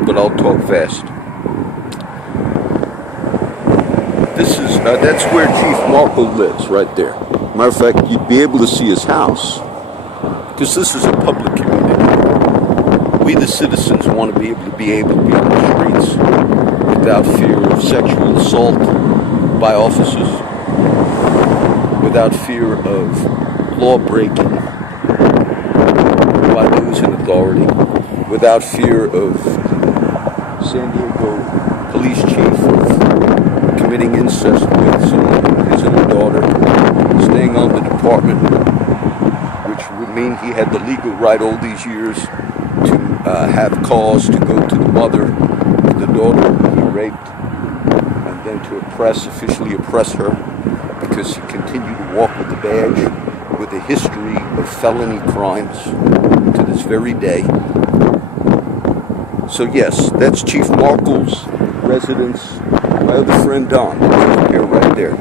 speed, but I'll talk fast. That's where Chief Markle lives, right there. Matter of fact, you'd be able to see his house, because this is a public community. We, the citizens, want to be able to be on the streets without fear of sexual assault by officers, without fear of law breaking by those in authority, without fear of San Diego police chief of committing incest with his own daughter, staying on the department, which would mean he had the legal right all these years to have cause to go to the mother of the daughter he raped, and then to officially oppress her, because he continued to walk with a badge with a history of felony crimes to this very day. So yes, that's Chief Markle's residence. My other friend Don, here, right there.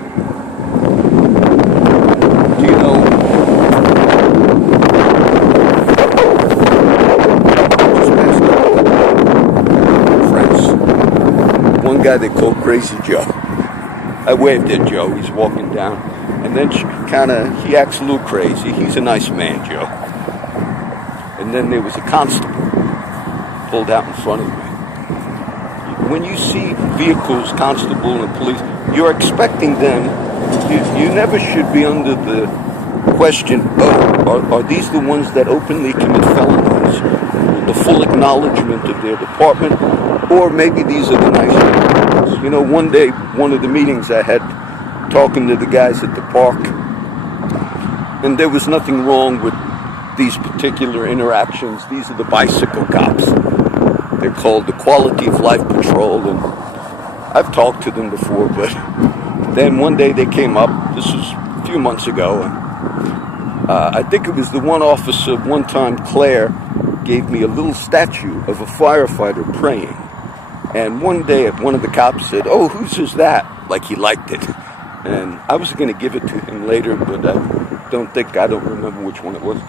Do you know? Just passed up friends. One guy they called Crazy Joe. I waved at Joe. He's walking down, and then he acts a little crazy. He's a nice man, Joe. And then there was a constable pulled out in front of me. When you see vehicles, constable and police, you're expecting them. You never should be under the question, are these the ones that openly commit felonies? The full acknowledgement of their department, or maybe these are the nice ones. You know, one day, one of the meetings I had talking to the guys at the park, and there was nothing wrong with these particular interactions. These are the bicycle cops. They're called the Quality of Life Patrol, and I've talked to them before, but then one day they came up, this was a few months ago, and I think it was the one officer, one time Claire gave me a little statue of a firefighter praying, and one day one of the cops said, "Oh, whose is that?" Like he liked it, and I was going to give it to him later, but I don't remember which one it was.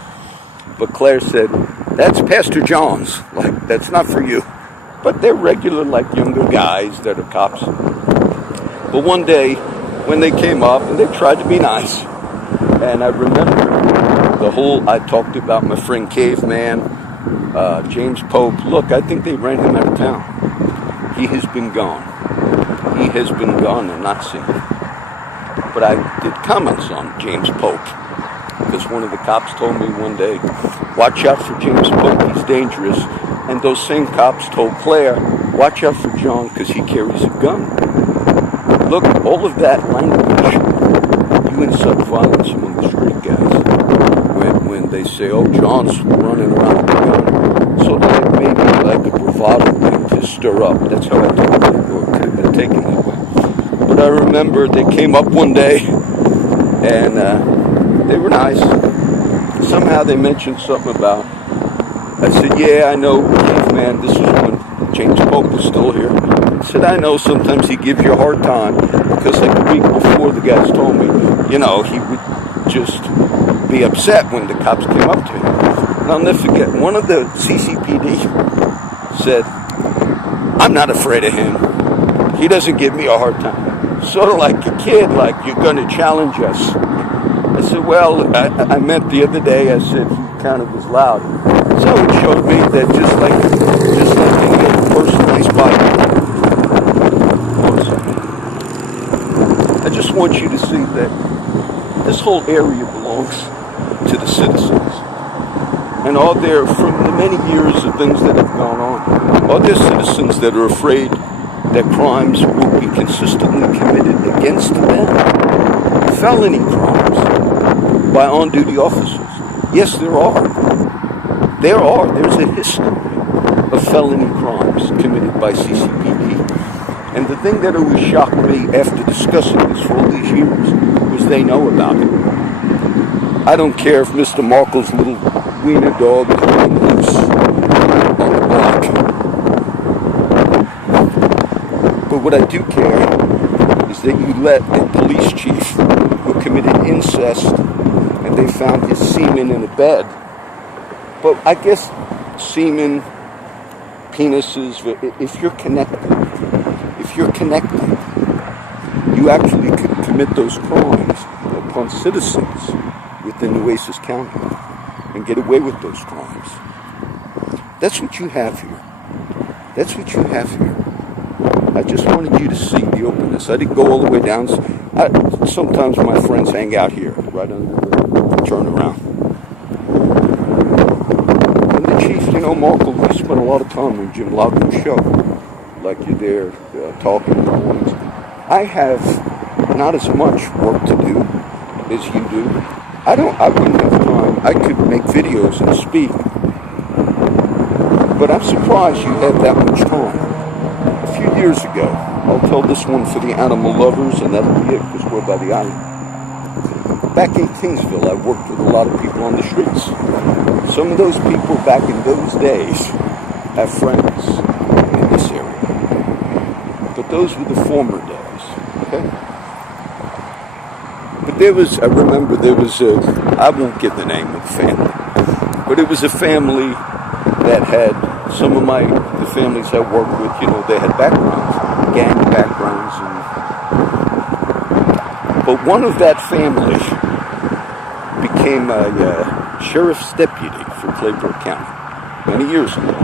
But Claire said, "That's Pastor John's, like, that's not for you." But they're regular, like, younger guys that are cops. But one day, when they came up, and they tried to be nice, and I remember I talked about my friend Caveman, James Pope. Look, I think they ran him out of town. He has been gone. He has been gone and not seen. But I did comments on James Pope, because one of the cops told me one day, "Watch out for James Pope, he's dangerous." And those same cops told Claire, "Watch out for John, because he carries a gun." Look, all of that language, you incite violence among the street guys. When they say, "Oh, John's running around with a gun," sort of like maybe like a bravado thing to stir up. That's how I took it, or could have been taken that way. But I remember they came up one day, and they were nice. Somehow they mentioned something about, I said, "Yeah, I know, man, this was when James Pope was still here." I said, "I know sometimes he gives you a hard time, because like a week before the guys told me, he would just be upset when the cops came up to him." And I'll never forget, one of the CCPD said, "I'm not afraid of him. He doesn't give me a hard time." Sort of like a kid, like, "You're going to challenge us." I said, "Well, I meant the other day," I said, he kind of was loud. So it showed me that just like any other person, nice body. I just want you to see that this whole area belongs to the citizens. And are there, from the many years of things that have gone on, are there citizens that are afraid that crimes will be consistently committed against them? Felony crimes by on-duty officers. Yes, there are. There's a history of felony crimes committed by CCPD. And the thing that always shocked me after discussing this for all these years was they know about it. I don't care if Mr. Markle's little wiener dog is running loose on the block. But what I do care is that you let a police chief who committed incest and they found his semen in a bed. But I guess semen penises. If you're connected, you actually could commit those crimes upon citizens within Nueces County and get away with those crimes. That's what you have here. That's what you have here. I just wanted you to see the openness. I didn't go all the way down. Sometimes my friends hang out here, right under the turnaround. And the chief, Markle, we spent a lot of time on Jim Loudon's show. Like you're there talking in the mornings. I have not as much work to do as you do. I wouldn't have time. I could make videos and speak. But I'm surprised you had that much time. A few years ago, I'll tell this one for the animal lovers, and that'll be it, because we're by the island. Back in Kingsville, I worked with a lot of people on the streets. Some of those people back in those days have friends in this area. But those were the former days, okay? But I remember there was I won't give the name of the family, but it was a family that had, some of the families I worked with, they had backgrounds, gang backgrounds, but one of that family became a sheriff's deputy for Claybrook County many years ago.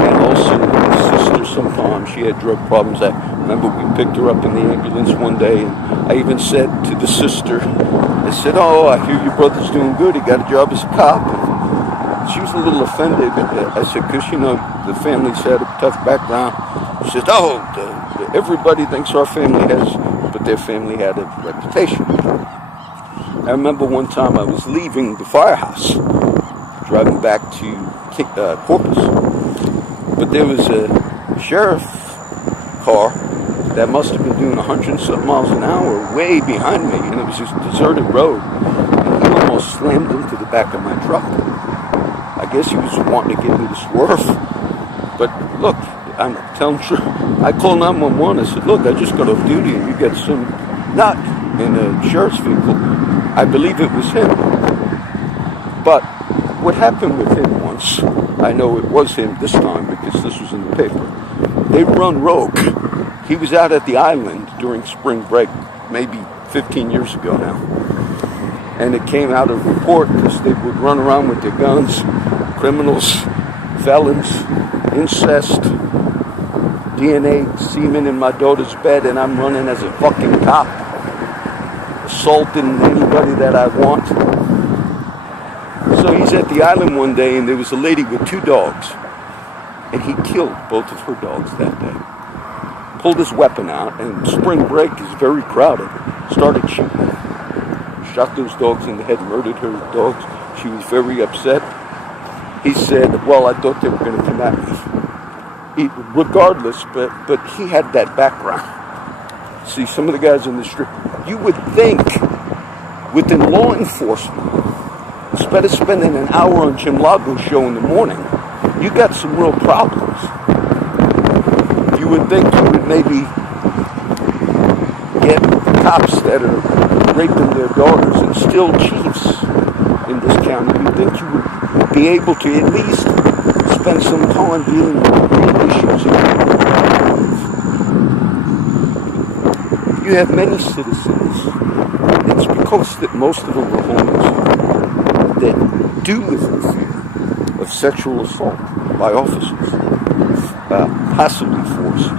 And also his sister, sometimes she had drug problems. I remember we picked her up in the ambulance one day, and I even said to the sister, I said, "Oh, I hear your brother's doing good. He got a job as a cop." And she was a little offended. I said, because the family's had a tough background. She said, "Oh, everybody thinks our family has," but their family had a reputation. I remember one time I was leaving the firehouse, driving back to Corpus, but there was a sheriff car that must have been doing 100-something miles an hour way behind me, and it was just a deserted road, and he almost slammed into the back of my truck. I guess he was wanting to get me to swerve, but look, I'm telling you, I called 911. I said, "Look, I just got off duty, and you got some nut in a sheriff's vehicle." I believe it was him. But what happened with him once, I know it was him this time because this was in the paper. They run rogue. He was out at the island during spring break, maybe 15 years ago now. And it came out of report because they would run around with their guns, criminals, felons, incest, DNA, semen in my daughter's bed, and I'm running as a fucking cop, assaulting anybody that I want. So he's at the island one day, and there was a lady with 2 dogs, and he killed both of her dogs that day. Pulled his weapon out, and spring break is very crowded. Started shooting. Shot those dogs in the head, murdered her dogs. She was very upset. He said, "Well, I thought they were going to come at me." Regardless, but he had that background. See, some of the guys in the street, you would think within law enforcement, instead of spending an hour on Jim Lago's show in the morning, you got some real problems. You would think you would maybe get cops that are raping their daughters and still chiefs in this county. You'd think you would be able to at least spend some time dealing with real issues in your life. You have many citizens. It's because that most of them are homeless that do live in fear of sexual assault by officers, possibly forced.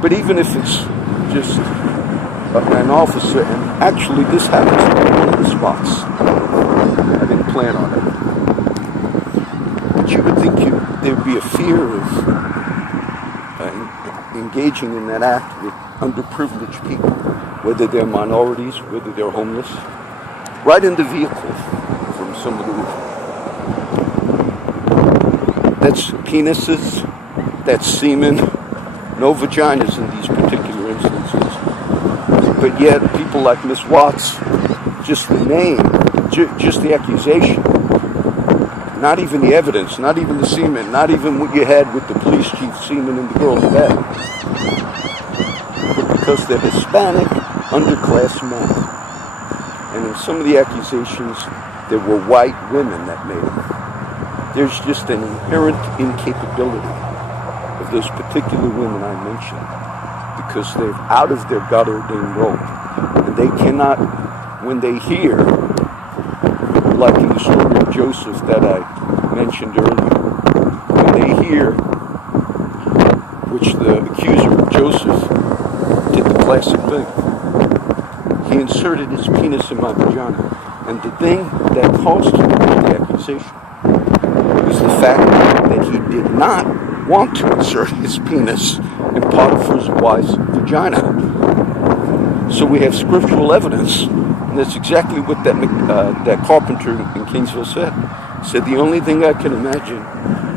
But even if it's just an officer, and actually this happens in one of the spots. I didn't plan on it. But you would think there'd be a fear of engaging in that act with underprivileged people, whether they're minorities, whether they're homeless, right in the vehicle from some of the... That's penises, that's semen, no vaginas in these particular instances. But yet, people like Miss Watts, just the name, just the accusation, not even the evidence, not even the semen, not even what you had with the police chief semen in the girl's bed. But because they're Hispanic, underclass men. And in some of the accusations, there were white women that made them. there's just an inherent incapability of those particular women I mentioned, because they're out of their God-ordained role. And they cannot, when they hear, like in the story of Joseph that I mentioned earlier, when they hear, which the accuser of Joseph did the classic thing, he inserted his penis in my vagina. And the thing that caused him the accusation was the fact that he did not want to insert his penis in Potiphar's wife's vagina. So we have scriptural evidence, and that's exactly what that carpenter in Kingsville said. He said, the only thing I can imagine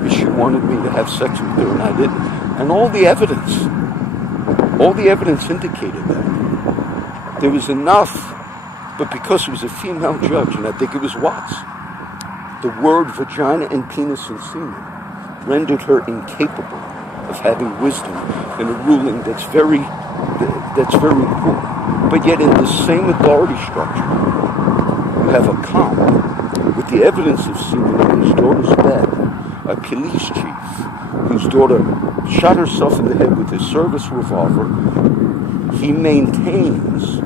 is she wanted me to have sex with her, and I didn't. And all the evidence indicated that. There was enough, but because it was a female judge, and I think it was Watts, the word vagina and penis and semen rendered her incapable of having wisdom in a ruling that's very important. But yet in the same authority structure, you have a cop with the evidence of semen in his daughter's bed, a police chief whose daughter shot herself in the head with his service revolver. He maintains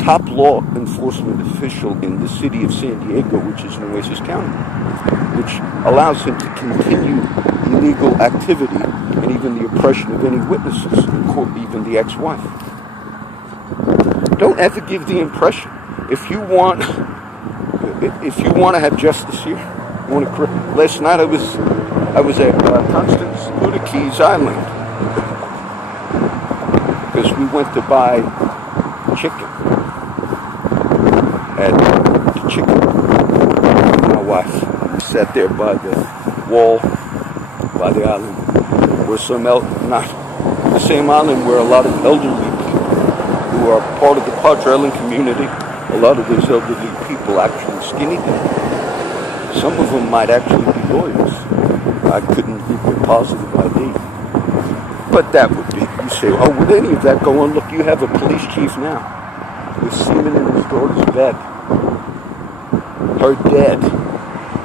top law enforcement official in the city of San Diego, which is Nueces County, which allows him to continue illegal activity and even the oppression of any witnesses, even the ex-wife. Don't ever give the impression, if you want to have justice here, last night I was at Constance Luda Keys Island because we went to buy chicken at the chicken. My wife sat there by the wall, by the island, where not the same island where a lot of elderly people who are part of the Padre Island community, a lot of those elderly people actually skinny them. Some of them might actually be lawyers. I couldn't give you a positive ID. But that would be, you say, oh, would any of that go on? Look, you have a police chief now with semen in his daughter's bed. Her dead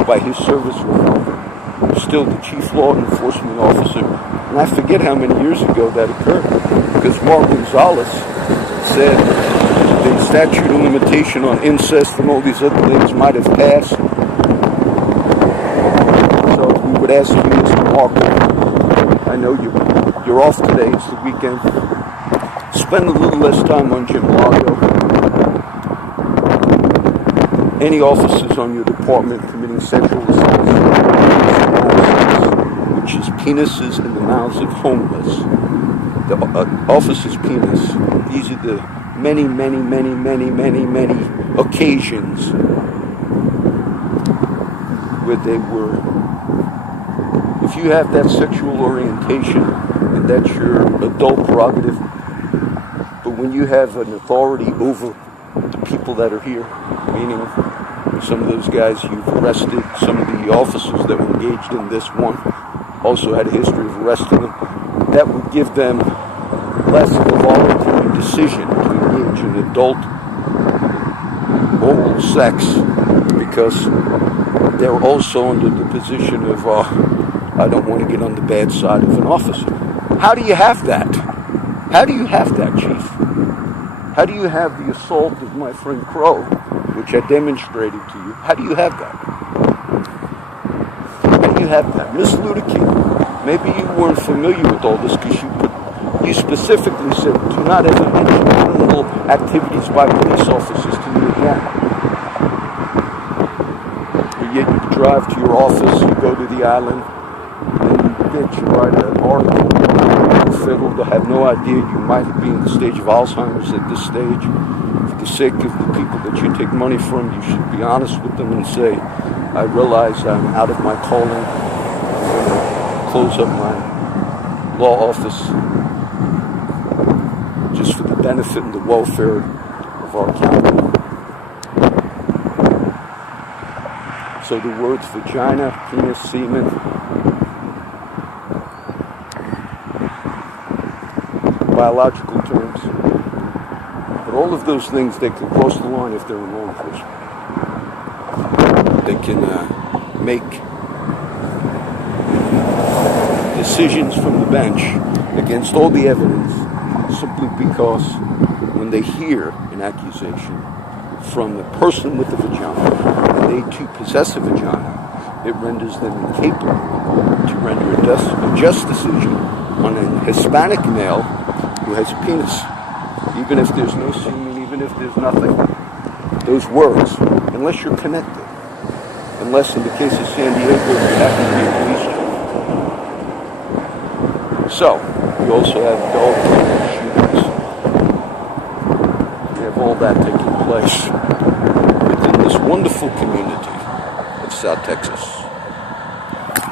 by his service revolver. Still the chief law enforcement officer. And I forget how many years ago that occurred. Because Mark Gonzalez said the statute of limitation on incest and all these other things might have passed. So we would ask you, Mr. Mark, I know you're off today, it's the weekend. Spend a little less time on Jim Lago. Any officers on your department committing sexual assaults, which is penises in the mouths of homeless. The officer's penis. These are the many occasions where they were. If you have that sexual orientation and that's your adult prerogative, but when you have an authority over the people that are here, meaning some of those guys you've arrested, some of the officers that were engaged in this one also had a history of arresting them, that would give them less of a voluntary decision to engage in adult oral sex because they're also under the position of, I don't want to get on the bad side of an officer. How do you have that? How do you have that, Chief? How do you have the assault of my friend Crow, which I demonstrated to you? How do you have that? How do you have that? Miss Ludicky, maybe you weren't familiar with all this because you specifically said do not ever mention criminal activities by police officers to me again. But yet you drive to your office, you go to the island, and you write an article. Federal to have no idea you might be in the stage of Alzheimer's at this stage. For the sake of the people that you take money from, you should be honest with them and say, I realize I'm out of my calling. I'm going to close up my law office just for the benefit and the welfare of our county. So the words vagina, penis, semen, biological terms, but all of those things, they can cross the line if they're in law enforcement. They can make decisions from the bench against all the evidence, simply because when they hear an accusation from the person with the vagina, and they too possess a vagina, it renders them incapable to render a just decision on a Hispanic male who has a penis. Even if there's no semen, even if there's nothing, those words, unless you're connected, unless in the case of San Diego you happen to be a police chief. So, you also have dog shootings. You have all that taking place within this wonderful community of South Texas.